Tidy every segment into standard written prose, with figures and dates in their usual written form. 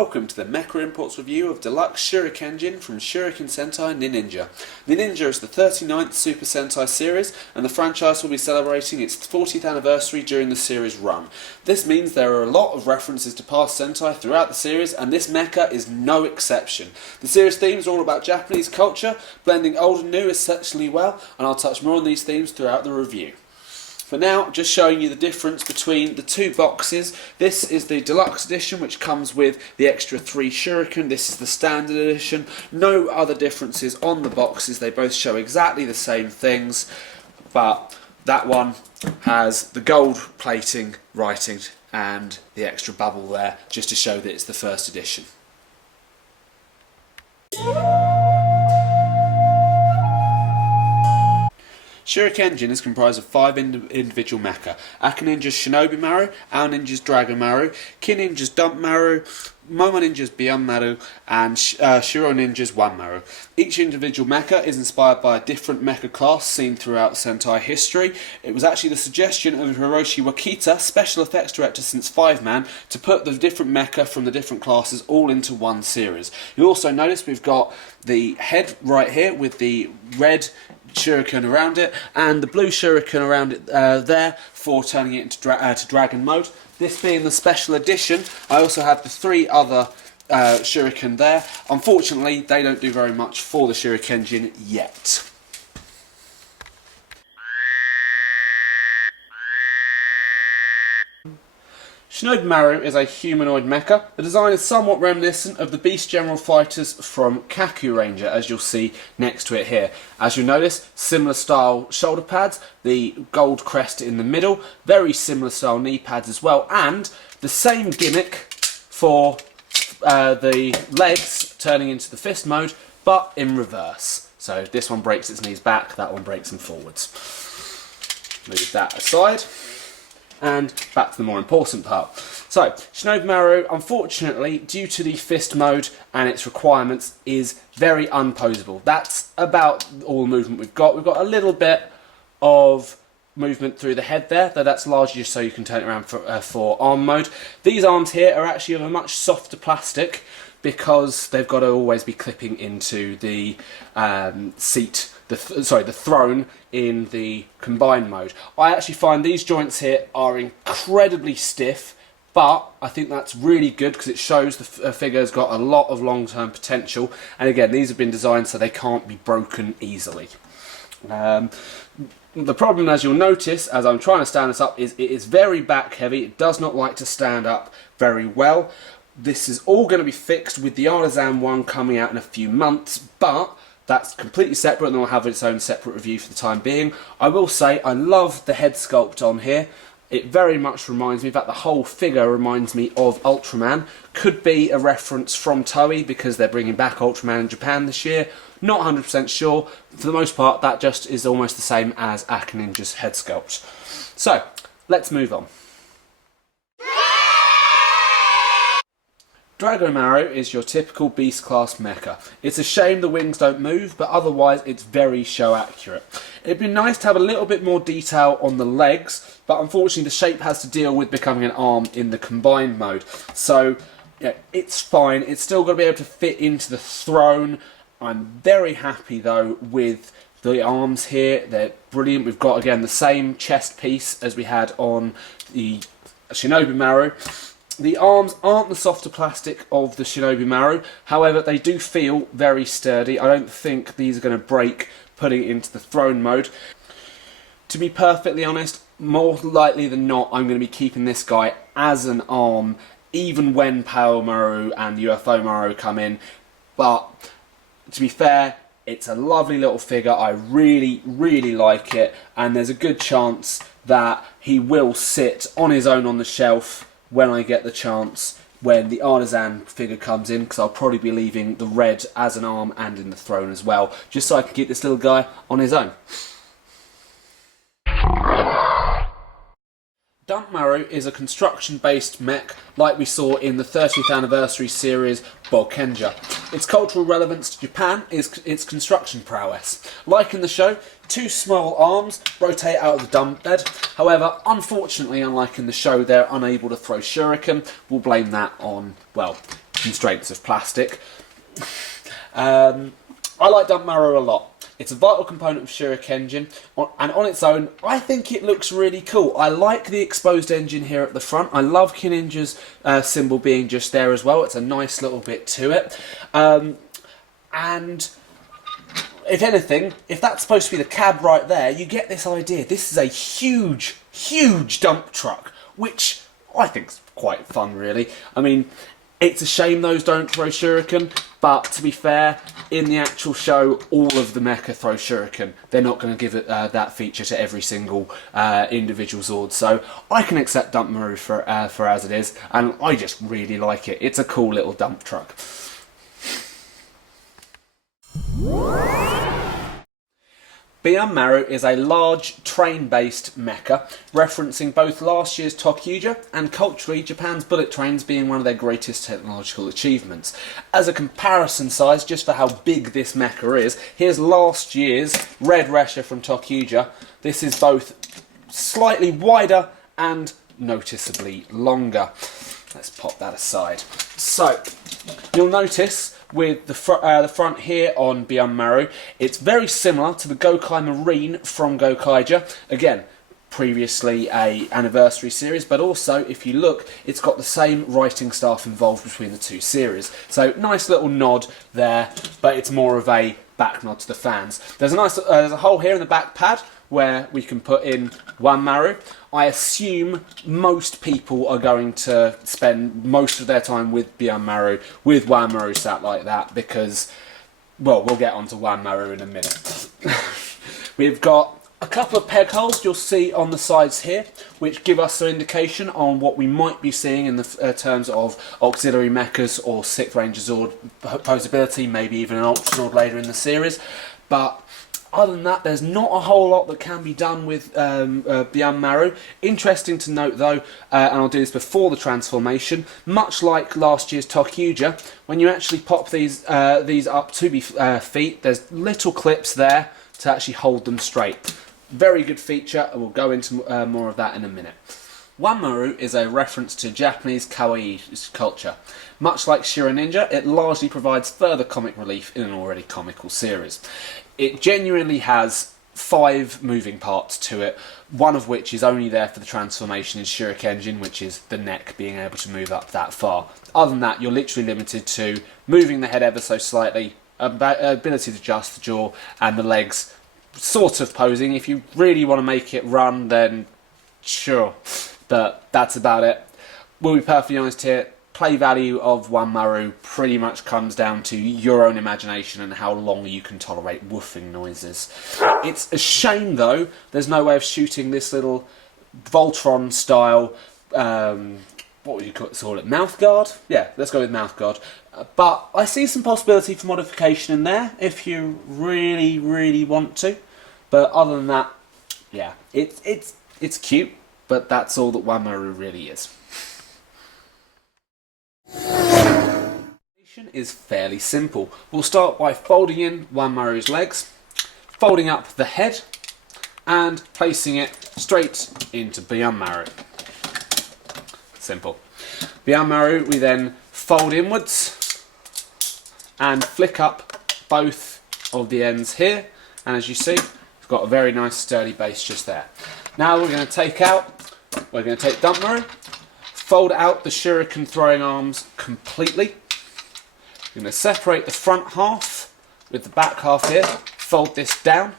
Welcome to the Mecha Imports review of Deluxe Shurikenjin from Shuriken Sentai Ninja. Ninja is the 39th Super Sentai series, and the franchise will be celebrating its 40th anniversary during the series run. This means there are a lot of references to past Sentai throughout the series, and this mecha is no exception. The series themes are all about Japanese culture, blending old and new exceptionally well, and I'll touch more on these themes throughout the review. For now, just showing you the difference between the two boxes. This is the deluxe edition, which comes with the extra 3 shuriken. This is the standard edition. No other differences on the boxes. They both show exactly the same things, but that one has the gold plating writing and the extra bubble there, just to show that it's the first edition. Shurikenjin is comprised of 5 individual mecha: Aka Ninja's Shinobi Marrow, Ao Ninja's Dragon Marrow, Kin Ninja's Dump Marrow, Momo Ninja's Beyond Marrow, and Shuro Ninja's One Marrow. Each individual mecha is inspired by a different mecha class seen throughout Sentai history. It was actually the suggestion of Hiroshi Wakita, special effects director since 5-Man, to put the different mecha from the different classes all into one series. You'll also notice we've got the head right here with the red shuriken around it and the blue shuriken around it there for turning it into dragon mode. This being the special edition, I also have the 3 other shuriken there. Unfortunately, they don't do very much for the Shurikenjin yet. Shinobi Marrow is a humanoid mecha. The design is somewhat reminiscent of the Beast General fighters from Kaku Ranger, as you'll see next to it here. As you'll notice, similar style shoulder pads, the gold crest in the middle, very similar style knee pads as well, and the same gimmick for the legs turning into the fist mode, but in reverse. So this one breaks its knees back, that one breaks them forwards. Move that aside. And back to the more important part. So, Shinobi Marrow, unfortunately, due to the fist mode and its requirements, is very unposable. That's about all the movement we've got. We've got a little bit of movement through the head there, though that's largely just so you can turn it around for arm mode. These arms here are actually of a much softer plastic because they've got to always be clipping into the seat, the throne in the combined mode. I actually find these joints here are incredibly stiff, but I think that's really good because it shows the figure's got a lot of long-term potential, and again, these have been designed so they can't be broken easily. The problem, as you'll notice, as I'm trying to stand this up, is it is very back heavy. It does not like to stand up very well. This is all going to be fixed with the Artisan one coming out in a few months, but that's completely separate and will have its own separate review for the time being. I will say I love the head sculpt on here. It very much reminds me, in fact the whole figure reminds me of Ultraman. Could be a reference from Toei because they're bringing back Ultraman in Japan this year. Not 100% sure. For the most part, that just is almost the same as Aka Ninja's head sculpt. So, let's move on. Dragon Marrow is your typical beast class mecha. It's a shame the wings don't move, but otherwise it's very show accurate. It'd be nice to have a little bit more detail on the legs, but unfortunately the shape has to deal with becoming an arm in the combined mode. So yeah, it's fine. It's still got to be able to fit into the throne. I'm very happy though with the arms here. They're brilliant. We've got again the same chest piece as we had on the Shinobi Marrow. The arms aren't the softer plastic of the Shinobi Marrow, however they do feel very sturdy. I don't think these are going to break putting it into the throne mode. To be perfectly honest, more likely than not I'm going to be keeping this guy as an arm even when Power Marrow and UFO Marrow come in, but to be fair, it's a lovely little figure. I really, really like it, and there's a good chance that he will sit on his own on the shelf when I get the chance, when the Artisan figure comes in, because I'll probably be leaving the red as an arm and in the throne as well, just so I can keep this little guy on his own. Dump Marrow is a construction-based mech like we saw in the 30th anniversary series Bolkenja. Its cultural relevance to Japan is its construction prowess. Like in the show, 2 small arms rotate out of the dump bed. However, unfortunately, unlike in the show, they're unable to throw shuriken. We'll blame that on, well, constraints of plastic. I like Dump Marrow a lot. It's a vital component of Shurikenjin, and on its own, I think it looks really cool. I like the exposed engine here at the front. I love Kyninja's symbol being just there as well. It's a nice little bit to it. And if anything, if that's supposed to be the cab right there, you get this idea. This is a huge, huge dump truck, which I think's quite fun, really. I mean, it's a shame those don't throw shuriken, but to be fair, in the actual show, all of the mecha throw shuriken. They're not going to give it that feature to every single individual Zord, so I can accept Dump Marrow for as it is, and I just really like it. It's a cool little dump truck. Beyond Marrow is a large train-based mecha, referencing both last year's Tokyuja and culturally Japan's bullet trains being one of their greatest technological achievements. As a comparison size, just for how big this mecha is, here's last year's Red Resha from Tokyuja. This is both slightly wider and noticeably longer. Let's pop that aside. So, you'll notice with the front here on Beyond Marrow, it's very similar to the Gokai Marine from Gokaija. Again, previously a anniversary series, but also, if you look, it's got the same writing staff involved between the two series. So, nice little nod there, but it's more of a back nod to the fans. There's a nice, there's a hole here in the back pad where we can put in one Marrow. I assume most people are going to spend most of their time with Beyond Marrow, with one Marrow sat like that, because, well, we'll get onto one Marrow in a minute. We've got a couple of peg holes you'll see on the sides here, which give us an indication on what we might be seeing in the terms of auxiliary mechas or 6th Ranger Zord posability, maybe even an Ultra Zord later in the series. But other than that, there's not a whole lot that can be done with Beyond Marrow. Interesting to note though, and I'll do this before the transformation, much like last year's Tokyuja, when you actually pop these up to be feet, there's little clips there to actually hold them straight. Very good feature, and we'll go into more of that in a minute. Wanmaru is a reference to Japanese kawaii culture. Much like Shira Ninja, it largely provides further comic relief in an already comical series. It genuinely has 5 moving parts to it, one of which is only there for the transformation in Shurikenjin, which is the neck being able to move up that far. Other than that, you're literally limited to moving the head ever so slightly, ability to adjust the jaw, and the legs sort of posing. If you really want to make it run, then sure, but that's about it. We'll be perfectly honest here, play value of Wanmaru pretty much comes down to your own imagination and how long you can tolerate woofing noises. It's a shame though, there's no way of shooting this little Voltron style, what would you call it, mouth guard? Yeah, let's go with mouth guard. But I see some possibility for modification in there if you really, really want to. But other than that, yeah, it's cute, but that's all that Wanmaru really is. Is fairly simple. We'll start by folding in Wanmaru's legs, folding up the head, and placing it straight into Beyond Marrow. Simple. Beyond Marrow, we then fold inwards and flick up both of the ends here, and as you see, we've got a very nice sturdy base just there. Now we're going to take Dump Marrow, fold out the shuriken throwing arms completely. We're going to separate the front half with the back half here, fold this down.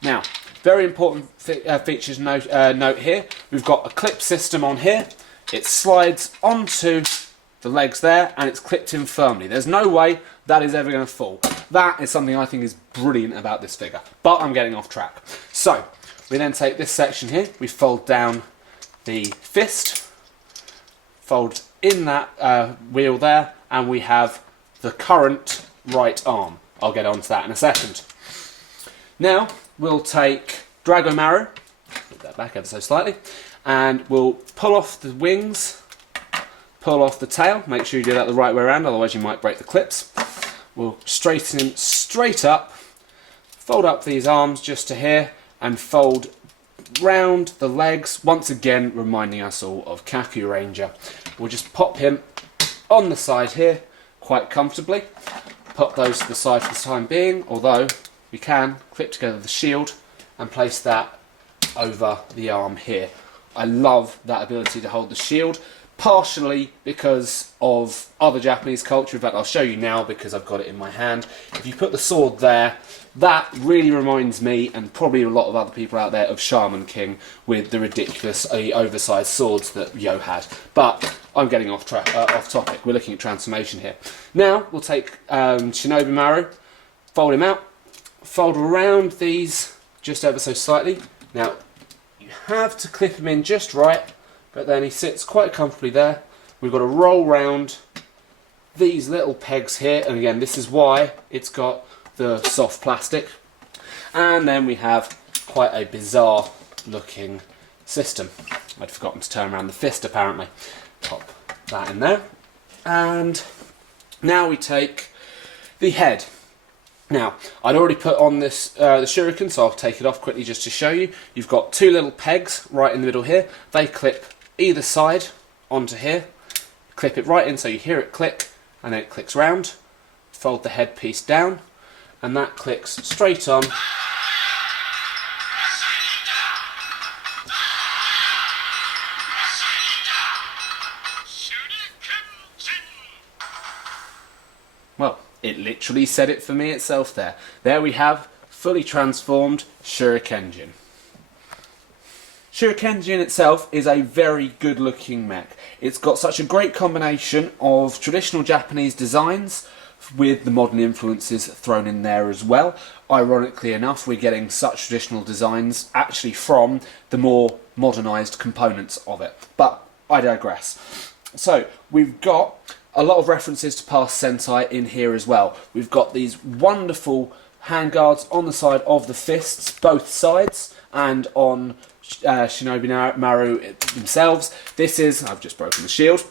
Now, very important features note here, we've got a clip system on here. It slides onto the legs there and it's clipped in firmly. There's no way that is ever going to fall. That is something I think is brilliant about this figure, but I'm getting off track. So, we then take this section here, we fold down the fist, fold in that wheel there, and we have the current right arm. I'll get onto that in a second. Now we'll take Drago Marrow, put that back ever so slightly, and we'll pull off the wings, pull off the tail, make sure you do that the right way around, otherwise you might break the clips. We'll straighten him straight up, fold up these arms just to here, and fold round the legs, once again reminding us all of Kaku Ranger. We'll just pop him on the side here, quite comfortably. Put those to the side for the time being, although we can clip together the shield and place that over the arm here. I love that ability to hold the shield, partially because of other Japanese culture. In fact, I'll show you now because I've got it in my hand. If you put the sword there, that really reminds me, and probably a lot of other people out there, of Shaman King with the ridiculously oversized swords that Yo had. But I'm getting off topic. We're looking at transformation here. Now we'll take Shinobi Marrow, fold him out, fold around these just ever so slightly. Now you have to clip him in just right, but then he sits quite comfortably there. We've got to roll round these little pegs here, and again, this is why it's got the soft plastic. And then we have quite a bizarre looking system. I'd forgotten to turn around the fist apparently. Pop that in there. And now we take the head. Now, I'd already put on this the shuriken, so I'll take it off quickly just to show you. You've got two little pegs right in the middle here. They clip either side onto here. Clip it right in so you hear it click, and then it clicks round. Fold the headpiece down, and that clicks straight on. Well, it literally said it for me itself there. There we have fully transformed Shurikenjin. Shurikenjin itself is a very good looking mech. It's got such a great combination of traditional Japanese designs with the modern influences thrown in there as well. Ironically enough, we're getting such traditional designs actually from the more modernised components of it. But I digress. So we've got a lot of references to past Sentai in here as well. We've got these wonderful handguards on the side of the fists, both sides, and on Shinobi Marrow themselves. This is, I've just broken the shield,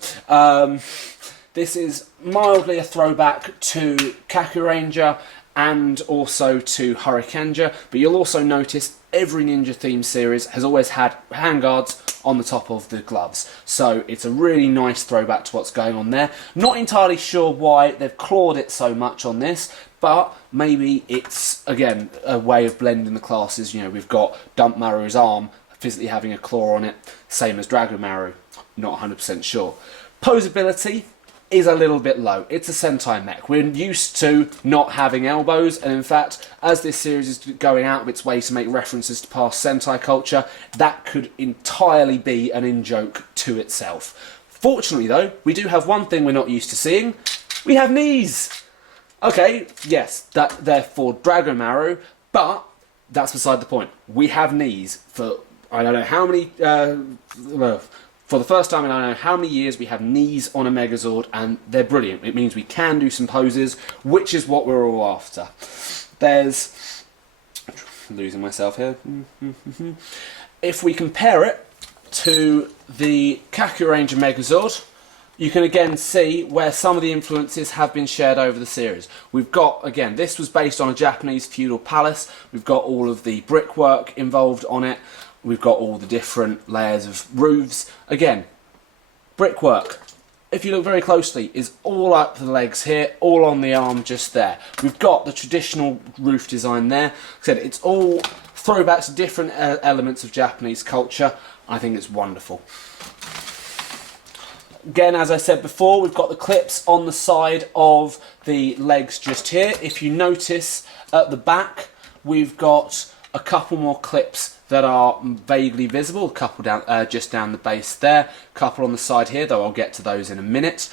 this is mildly a throwback to Kakuranger and also to Shurikenjin, but you'll also notice every Ninja theme series has always had handguards on the top of the gloves. So it's a really nice throwback to what's going on there. Not entirely sure why they've clawed it so much on this, but maybe it's, again, a way of blending the classes. You know, we've got Dump Marrow's arm physically having a claw on it, same as Dragon Marrow, not 100% sure. Posability is a little bit low. It's a Sentai mech. We're used to not having elbows, and in fact, as this series is going out of its way to make references to past Sentai culture, that could entirely be an in-joke to itself. Fortunately though, we do have one thing we're not used to seeing. We have knees! Okay, yes, they're for Dragon Marrow, but that's beside the point. We have knees for, I don't know how many, for the first time in I don't know how many years, we have knees on a Megazord, and they're brilliant. It means we can do some poses, which is what we're all after. There's, losing myself here. If we compare it to the Kakuranger Megazord, you can again see where some of the influences have been shared over the series. We've got, again, this was based on a Japanese feudal palace. We've got all of the brickwork involved on it. We've got all the different layers of roofs. Again, brickwork, if you look very closely, is all up the legs here, all on the arm just there. We've got the traditional roof design there. Like I said, it's all throwbacks to different elements of Japanese culture. I think it's wonderful. Again, as I said before, we've got the clips on the side of the legs just here. If you notice at the back, we've got a couple more clips that are vaguely visible, a couple down, just down the base there, a couple on the side here, though I'll get to those in a minute.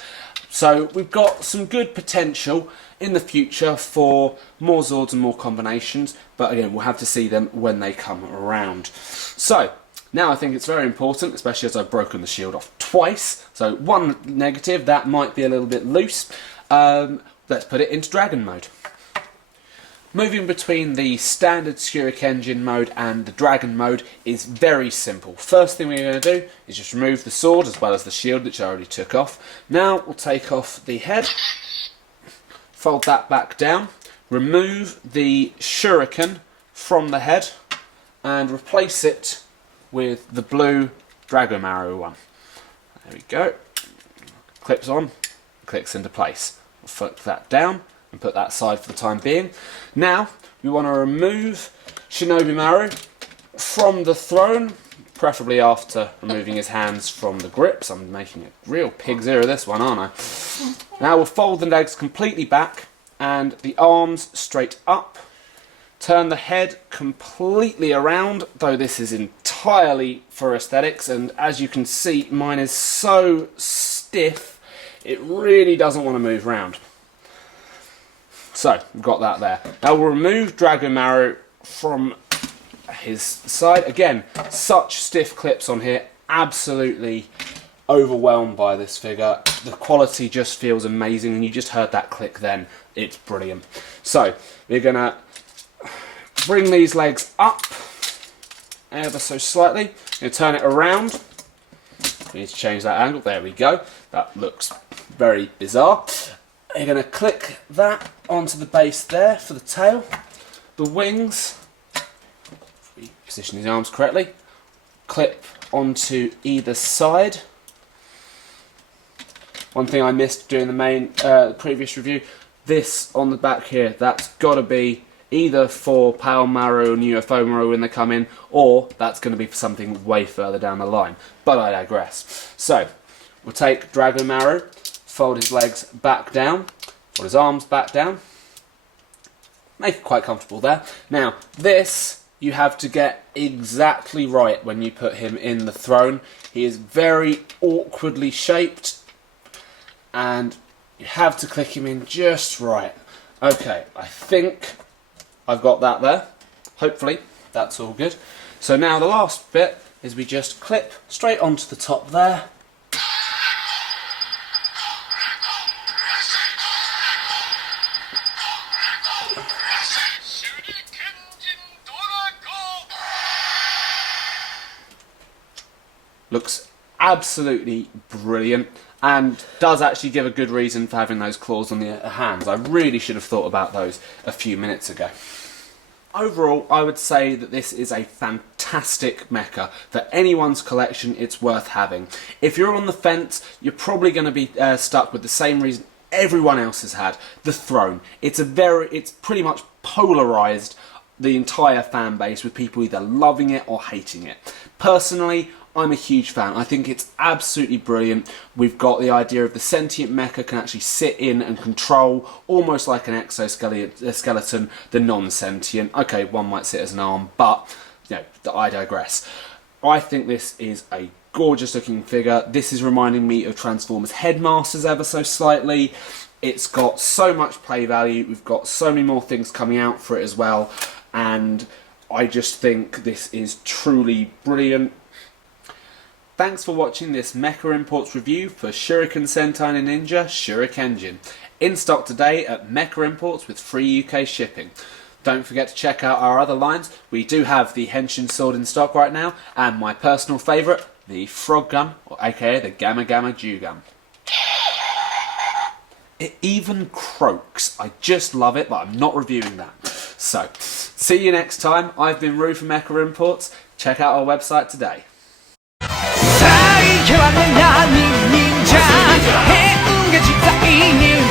So we've got some good potential in the future for more Zords and more combinations, but again, we'll have to see them when they come around. So, now I think it's very important, especially as I've broken the shield off twice, so one negative, that might be a little bit loose. Let's put it into Dragon mode. Moving between the standard Shurikenjin mode and the Dragon mode is very simple. First thing we're going to do is just remove the sword as well as the shield, which I already took off. Now we'll take off the head, fold that back down, remove the Shuriken from the head and replace it with the blue Dragon Marrow one. There we go. Clips on, clicks into place. We'll flick that down and put that aside for the time being. Now, we want to remove Shinobi Marrow from the throne, preferably after removing his hands from the grips. I'm making a real pig's ear of this one, aren't I? Now we'll fold the legs completely back and the arms straight up. Turn the head completely around, though this is entirely for aesthetics, and as you can see, mine is so stiff, it really doesn't want to move round. So, we've got that there. Now we'll remove Dragon Marrow from his side. Again, such stiff clips on here, absolutely overwhelmed by this figure. The quality just feels amazing, and you just heard that click then. It's brilliant. So, we're going to bring these legs up ever so slightly. Going to turn it around. We need to change that angle. There we go. That looks very bizarre. You're going to click that onto the base there for the tail. The wings, if we position his arms correctly, clip onto either side. One thing I missed during the main previous review, this on the back here, that's got to be either for Pal Marrow and UFO Marrow when they come in, or that's going to be for something way further down the line. But I digress. So, we'll take Dragon Marrow, fold his legs back down, fold his arms back down, make it quite comfortable there. Now, this you have to get exactly right when you put him in the throne. He is very awkwardly shaped, and you have to click him in just right. Okay, I think I've got that there. Hopefully, that's all good. So now the last bit is we just clip straight onto the top there. Looks absolutely brilliant and does actually give a good reason for having those claws on the hands. I really should have thought about those a few minutes ago. Overall, I would say that this is a fantastic mecha. For anyone's collection, it's worth having. If you're on the fence, you're probably going to be stuck with the same reason everyone else has had, the throne. It's pretty much polarised the entire fan base, with people either loving it or hating it. Personally, I'm a huge fan. I think it's absolutely brilliant. We've got the idea of the sentient mecha can actually sit in and control, almost like an exoskeleton, the non-sentient. Okay, one might sit as an arm, but you know, I digress. I think this is a gorgeous looking figure. This is reminding me of Transformers Headmasters ever so slightly. It's got so much play value. We've got so many more things coming out for it as well, and I just think this is truly brilliant. Thanks for watching this Mecha Imports review for Shuriken Sentai Ninja Shurikenjin. In stock today at Mecha Imports with free UK shipping. Don't forget to check out our other lines. We do have the Henshin sword in stock right now, and my personal favourite, the Frog Gun, or aka the Gamma Gamma Dew Gun. It even croaks. I just love it, but I'm not reviewing that. So, see you next time. I've been Rue from Mecha Imports. Check out our website today. 最強の闇忍者変が自在に